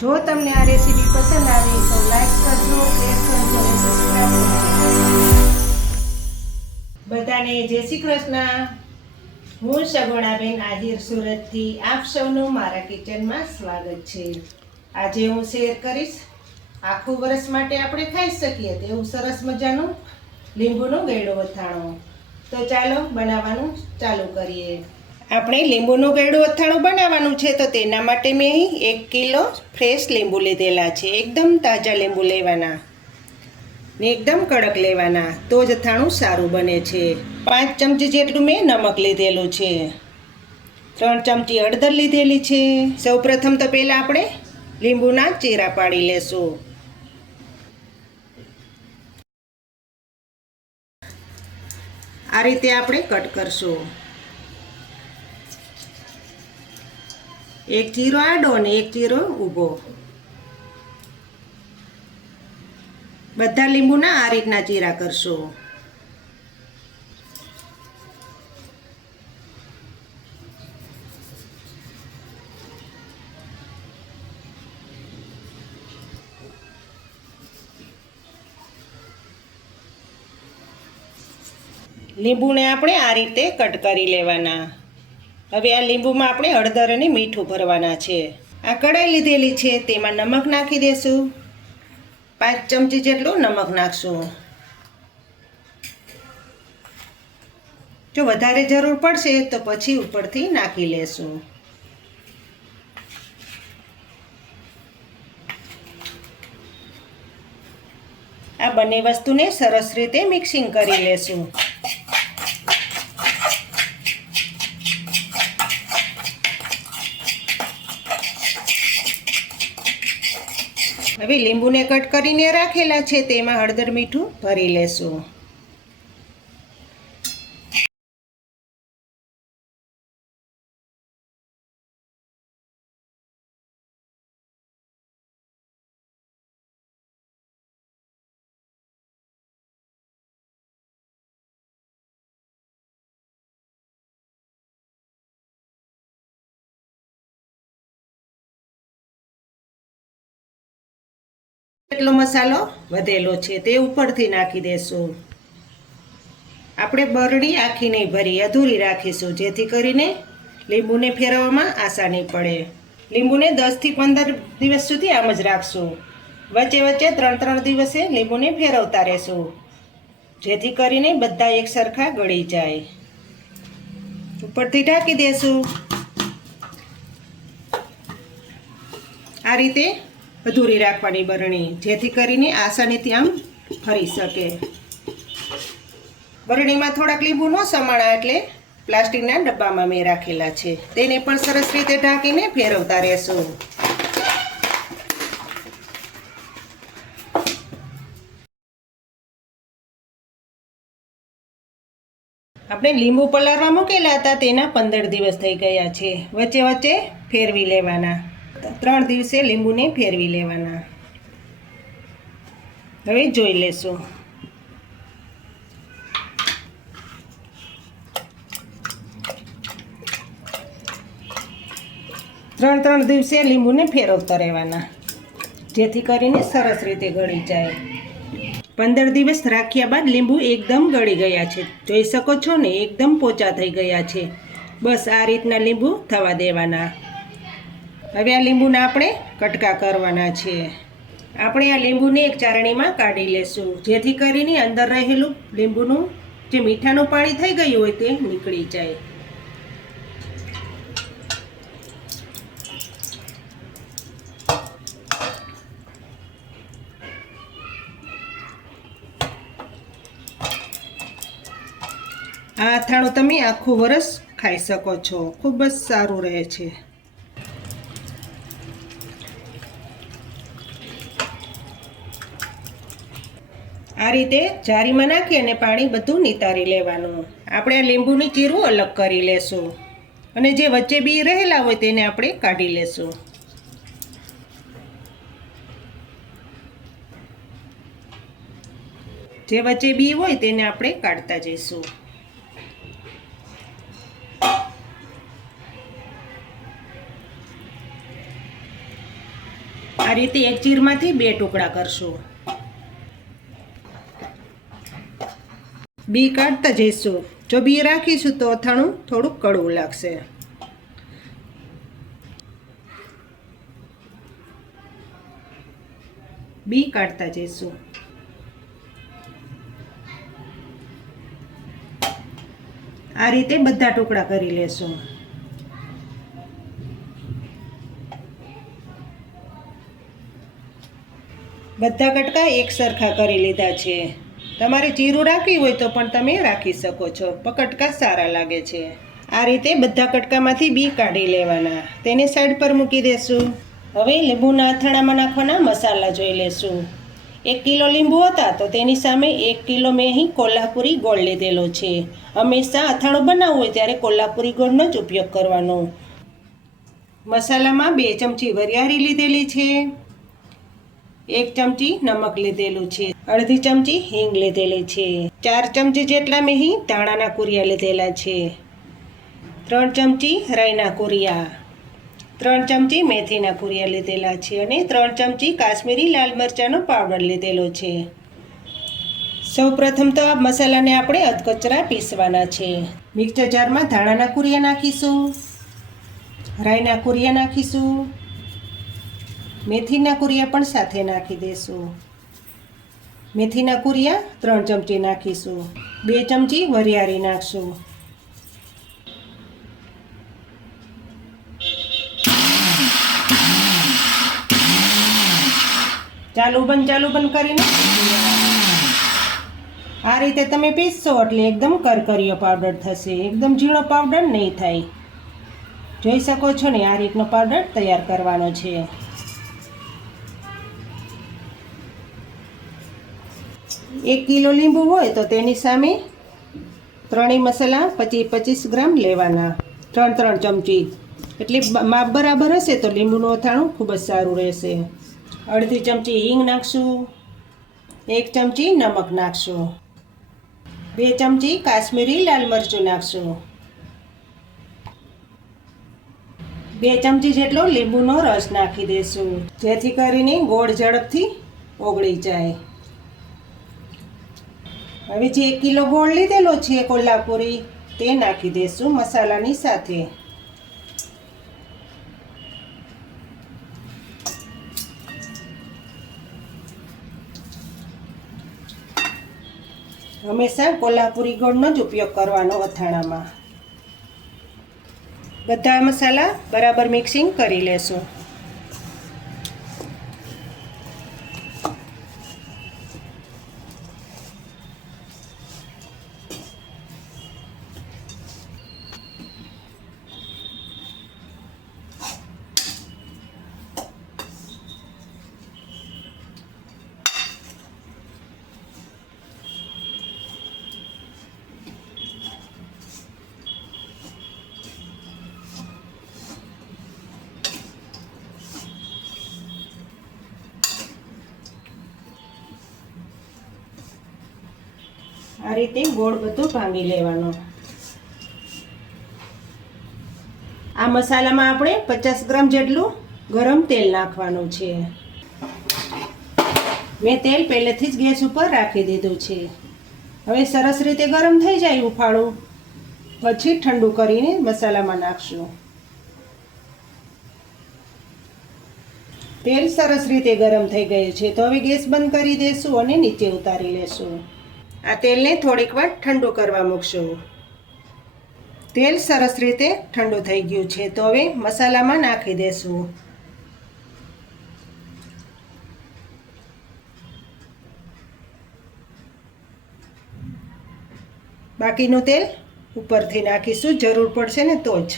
જો તમને આ રેસીપી પસંદ આવી તો લાઈક કરજો, શેર કરજો અને સબસ્ક્રાઇબ કરજો. બધાને જય શ્રી કૃષ્ણ. હું સગવડાબેન આહિર સુરતથી આપ સૌનું મારા કિચનમાં સ્વાગત છે. આજે હું શેર કરીશ આખું વર્ષ માટે આપણે ખાઈ શકીએ તેવું સરસ મજાનું લીંબુનું ગળ્યું અથાણું. તો ચાલો બનાવવાનું ચાલુ કરીએ. આપણે લીંબુનું ગળ્યું અથાણું બનાવવાનું છે તો તેના માટે મેં અહીં 1 કિલો ફ્રેશ લીંબુ લીધેલા છે. એકદમ તાજા લીંબુ લેવાના ને એકદમ કડક લેવાના, તો જ અથાણું સારું બને છે. 5 ચમચી જેટલું મેં નમક લીધેલું છે. 3 ચમચી હળદર લીધેલી છે. સૌપ્રથમ તો પહેલાં આપણે લીંબુના ચીરા પાડી લેશું. આ રીતે આપણે કટ કરશું. એક ચીરો આડો અને એક ચીરો ઊભો. બધા લીંબુના આ રીતના ચીરા કરશું. લીંબુને આપણે આ રીતે કટ કરી લેવાના. હવે આ લીંબુમાં આપણે હળદર અને મીઠું ભરવાના છે. આ કઢાઈ લીધેલી છે તેમાં નમક નાખી દેશું. 5 ચમચી જેટલું નમક નાખશું. જો વધારે જરૂર પડશે તો પછી ઉપરથી નાખી લેશું. આ બંને વસ્તુને સરસ રીતે મિક્સિંગ કરી લેશું. હવે લીંબુને કટ કરીને રાખેલા છે તેમાં હળદર મીઠું ભરી લેશું. એટલો મસાલો વધેલો છે તે ઉપરથી નાખી દેશું. આપણે બરણી આખી નહીં ભરી, અધૂરી રાખીશું જેથી કરીને લીંબુને ફેરવવામાં આસાની પડે. લીંબુને 10 થી 15 દિવસ સુધી આમ જ રાખશું. વચ્ચે વચ્ચે 3 દિવસે લીંબુને ફેરવતા રહેશું જેથી કરીને બધા એક સરખા ગળી જાય. ઉપરથી ઢાંકી દેશું. આ રીતે અધૂરી રાખવાની બરણી જેથી કરીને આસાનીથી આમ ફરી શકે. બરણીમાં થોડાક લીંબુ ન સમાણા એટલે પ્લાસ્ટિકના ડબ્બામાં મેં રાખેલા છે. તેને પણ સરસ રીતે ઢાંકીને ફેરવતા રહેશું. આપણે લીંબુ પલાળવા મૂકેલા હતા તેના 15 દિવસ થઈ ગયા છે. વચ્ચે વચ્ચે ફેરવી લેવાના. 3 દિવસે લીંબુને ફેરવી લેવાના. હવે જોઈ લેશું. ત્રણ દિવસે લીંબુને ફેરવતા રહેવાના જેથી કરીને સરસ રીતે ગળી જાય. 15 દિવસ રાખ્યા બાદ લીંબુ એકદમ ગળી ગયા છે. જોઈ શકો છો ને, એકદમ પોચા થઈ ગયા છે. બસ આ રીતના લીંબુ થવા દેવાના. હવે આ લીંબુના આપણે કટકા કરવાના છે. આપણે આ લીંબુને એક ચારણીમાં કાઢી લેશું જેથી કરીને અંદર રહેલું લીંબુનું જે મીઠાનું પાણી થઈ ગયું હોય તે નીકળી જાય. આ અથાણું તમે આખું વરસ ખાઈ શકો છો. ખૂબ જ સારું રહે છે. આ રીતે જારીમાં નાખી અને પાણી બધું નિતારી લેવાનું. આપણે આ લીંબુની ચીરું અલગ કરી લેશું અને જે વચ્ચે બી રહેલા હોય તેને આપણે કાઢી લેશું. જે વચ્ચે બી હોય તેને આપણે કાઢતા જઈશું. આ રીતે એક ચીરમાંથી 2 ટુકડા કરશું. બી કાઢતા જઈશું. જો બી રાખીશું તો અથાણું થોડુંક કડવું લાગશે. બી કાઢતા જઈશું. આ રીતે બધા ટુકડા કરી લેશું. બધા કટકા એક સરખા કરી લીધા છે. તમારે જીરું રાખવી હોય તો પણ તમે રાખી શકો છો, પણ કટકા સારા લાગે છે. આ રીતે બધા કટકામાંથી બી કાઢી લેવાના. તેને સાઈડ પર મૂકી દેશું. હવે લીંબુના અથાણામાં નાખવાના મસાલા જોઈ લેશું. 1 કિલો લીંબુ હતા તો તેની સામે 1 કિલો મેં અહીં કોલ્હાપુરી ગોળ લીધેલો છે. હંમેશા અથાણું બનાવવું હોય ત્યારે કોલ્હાપુરી ગોળનો જ ઉપયોગ કરવાનો. મસાલામાં 2 ચમચી વરિયાળી લીધેલી છે, 1 ચમચી નમક લીધેલું છે, અડધી ચમચી હિંગ લીધેલી છે, 4 ચમચી જેટલા મેં અહીં ધાણાના કુરિયા લીધેલા છે, 3 ચમચી રાઈના કુરિયા, 3 ચમચી મેથીના કુરિયા લીધેલા છે અને 3 ચમચી કાશ્મીરી લાલ મરચાંનો પાવડર લીધેલો છે. સૌપ્રથમ તો આ મસાલાને આપણે અધકચરા પીસવાના છે. મિક્સર જારમાં ધાણાના કુરિયા નાખીશું, રાઈના કુરિયા નાખીશું, મેથીના કુરિયા પણ સાથે નાખી દઈશું. મેથીના કુરિયા 3 ચમચી નાખીશું, 2 ચમચી વરિયાળી નાખશું. ચાલુ બંધ કરીને આ રીતે તમે પીસશો એટલે એકદમ કરકરીયો પાવડર થશે. એકદમ ઝીણો પાવડર નહીં થાય. જોઈ શકો છો ને, આ રીતનો પાવડર તૈયાર કરવાનો છે. એક કિલો લીંબુ હોય તો તેની સામે ત્રણેય મસાલા 25-25 ગ્રામ લેવાના, 3-3 ચમચી. એટલે માપ બરાબર હશે તો લીંબુનું અથાણું ખૂબ જ સારું રહેશે. અડધી ચમચી હિંગ નાખશું, 1 ચમચી નમક નાખશું, 2 ચમચી કાશ્મીરી લાલ મરચું નાખશું, 2 ચમચી જેટલો લીંબુનો રસ નાખી દઈશું, જેથી કરીને ગોળ ઝડપથી ઓગળી જાય. હવે જે 1 કિલો ગોળ લીધેલો છે કોલ્હાપુરી, તે નાખી દઈશું મસાલાની સાથે. હંમેશા કોલ્હાપુરી ગોળનો જ ઉપયોગ કરવાનો અથાણામાં. બધા મસાલા બરાબર મિક્સિંગ કરી લેશું. આ રીતે ગોળ બધો ભાંગી લેવાનો. આ મસાલામાં આપણે 50 ગ્રામ જેટલું ગરમ તેલ નાખવાનું છે. મેં તેલ પહેલેથી જ ગેસ ઉપર રાખી દીધું છે. હવે સરસ રીતે ગરમ થઈ જાય ઉફાળું, પછી ઠંડુ કરીને મસાલામાં નાખશું. તેલ સરસ રીતે ગરમ થઈ ગયું છે તો હવે ગેસ બંધ કરી દઈશું અને નીચે ઉતારી લેશું. આ તેલને થોડીક વાર ઠંડુ કરવા મૂકશું. તેલ સરસ રીતે ઠંડુ થઈ ગયું છે તો હવે મસાલામાં નાખી દેશું. બાકીનું તેલ ઉપરથી નાખીશું, જરૂર પડશે ને તો જ.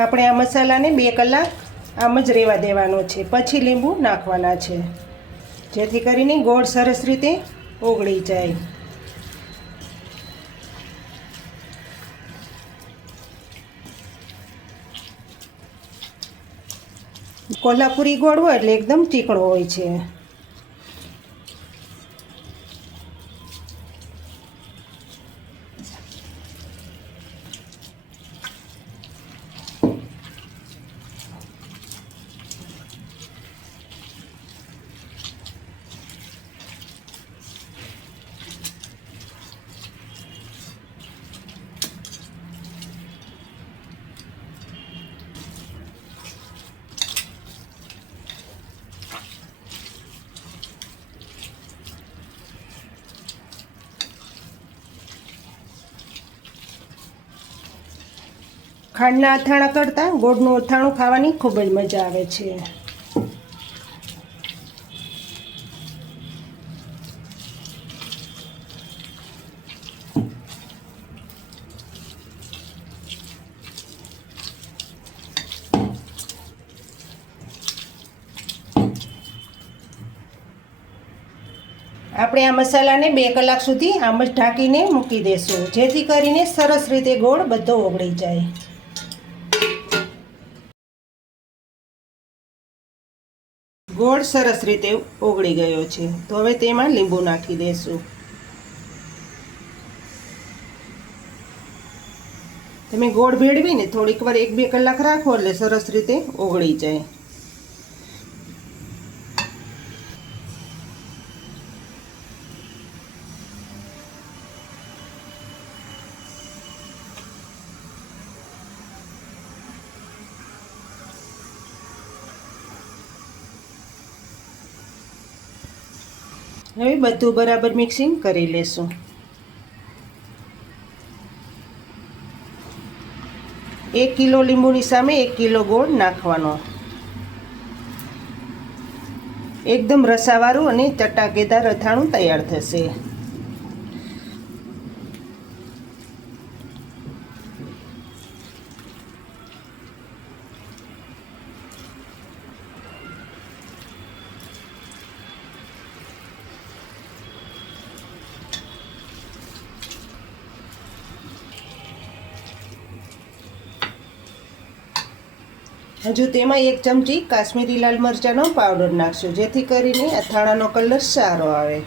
આપણે આ મસાલાને 2 કલાક આમ જ રહેવા દેવાનો છે, પછી લીંબુ નાખવાના છે, જેથી કરીને ગોળ સરસ રીતે ઓગળી જાય. કોલ્હાપુરી ગોળ હોય એટલે એકદમ ચીકણો હોય છે. ખાંડના અથાણા કરતાં ગોળનું અથાણું ખાવાની ખૂબ જ મજા આવે છે. આપણે આ મસાલાને 2 કલાક સુધી આમ જ ઢાંકીને મૂકી દેશું, જેથી કરીને સરસ રીતે ગોળ બધો ઓગળી જાય. ગોળ સરસ રીતે ઓગળી ગયો છે, તો હવે તેમાં લીંબુ નાખી દેશું. તમે ગોળ ભેળવીને થોડીક વાર 1-2 કલાક રાખો એટલે સરસ રીતે ઓગળી જાય. હવે બધું બરાબર મિક્સિંગ કરી લેશું. એક કિલો લીંબુની સામે 1 કિલો ગોળ નાખવાનો. એકદમ રસાવાળું અને ચટાકેદાર અથાણું તૈયાર થશે. હજુ તેમાં 1 ચમચી કાશ્મીરી લાલ મરચાંનો પાવડર નાખશું, જેથી કરીને અથાણાનો કલર સારો આવે.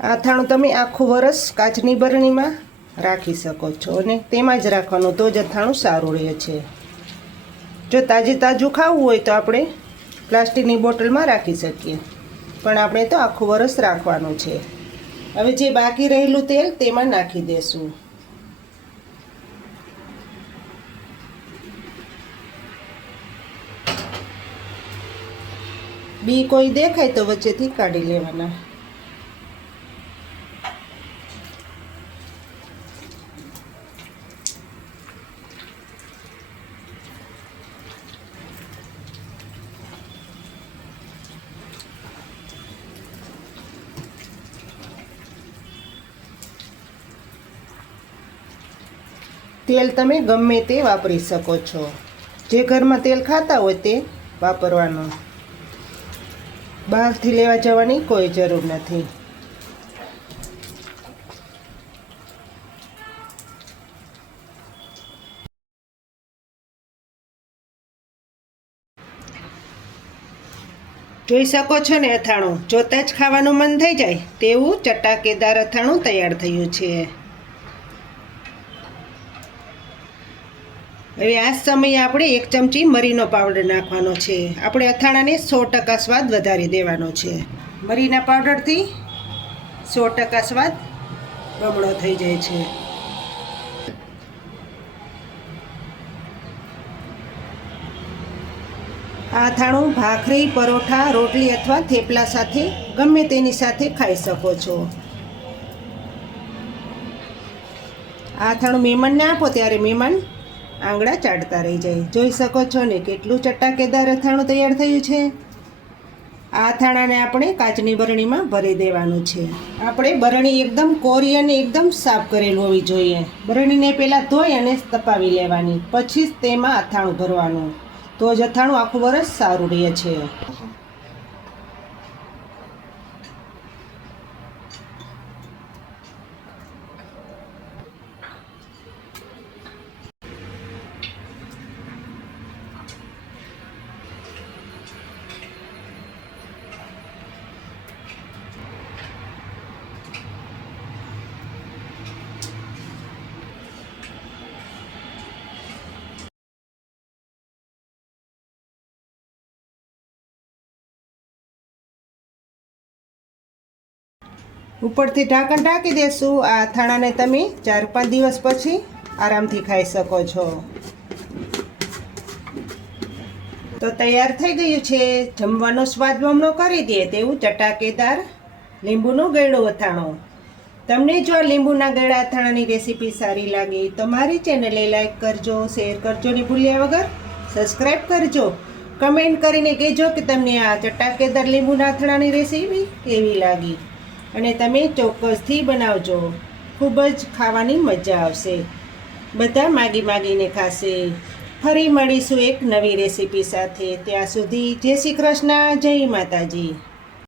આ અથાણું તમે આખું વરસ કાચની બરણીમાં રાખી શકો છો અને તેમાં જ રાખવાનું, તો જ અથાણું સારું રહે છે. જો તાજું ખાવું હોય તો આપણે પ્લાસ્ટિકની બોટલમાં રાખી શકીએ, પણ આપણે તો આખું વરસ રાખવાનું છે. હવે જે બાકી રહેલું તેલ તેમાં નાખી દેશું. બી કોઈ દેખાય તો વચ્ચેથી કાઢી લેવાના. તેલ તમે ગમે તે વાપરી શકો છો, જે ઘરમાં તેલ ખાતા હોય તે વાપરવાનું. બહારથી લેવા જવાની કોઈ જરૂર નથી. જોઈ શકો છો ને, અથાણું જોતાં જ ખાવાનું મન થઈ જાય તેવું ચટાકેદાર અથાણું તૈયાર થયું છે. હવે આ સમયે આપણે 1 ચમચી મરીનો પાવડર નાખવાનો છે. આપણે અથાણાને 100% સ્વાદ વધારી દેવાનો છે. મરીના પાવડરથી 100% સ્વાદ બમણો થઈ જાય છે. આ અથાણું ભાખરી, પરોઠા, રોટલી અથવા થેપલા સાથે ગમે તેની સાથે ખાઈ શકો છો. આ અથાણું મહેમાનને આપો ત્યારે મહેમાન આંગળા ચાટતા રહી જાય. જોઈ શકો છો ને કેટલું ચટાકેદાર અથાણું તૈયાર થયું છે. આ અથાણાને આપણે કાચની બરણીમાં ભરી દેવાનું છે. આપણે બરણી એકદમ કોરી અને એકદમ સાફ કરેલું હોવી જોઈએ. બરણીને પહેલાં ધોઈ અને તપાવી લેવાની, પછી જ તેમાં અથાણું ભરવાનું, તો જ અથાણું આખું વરસ સારું રહે છે. ઉપરથી ઢાંકણ ઢાંકી દેશું. આ અથાણાને તમે 4-5 દિવસ પછી આરામથી ખાઈ શકો છો. તો તૈયાર થઈ ગયું છે. જમવાનો સ્વાદ બમણો કરી દે તેવું ચટાકેદાર લીંબુનું ગળ્યું અથાણું. તમને જો આ લીંબુના ગળ્યા અથાણાની રેસીપી સારી લાગી તો મારી ચેનલને લાઈક કરજો, શેર કરજો ને ભૂલ્યા વગર સબસ્ક્રાઈબ કરજો. કમેન્ટ કરીને કહેજો કે તમને આ ચટાકેદાર લીંબુના અથાણાની રેસીપી કેવી લાગી, અને તમે ચોક્કસથી બનાવજો. ખૂબ જ ખાવાની મજા આવશે. બધા માગીને ખાશે. ફરી મળીશું એક નવી રેસીપી સાથે. ત્યાં સુધી જય શ્રી કૃષ્ણ, જય માતાજી.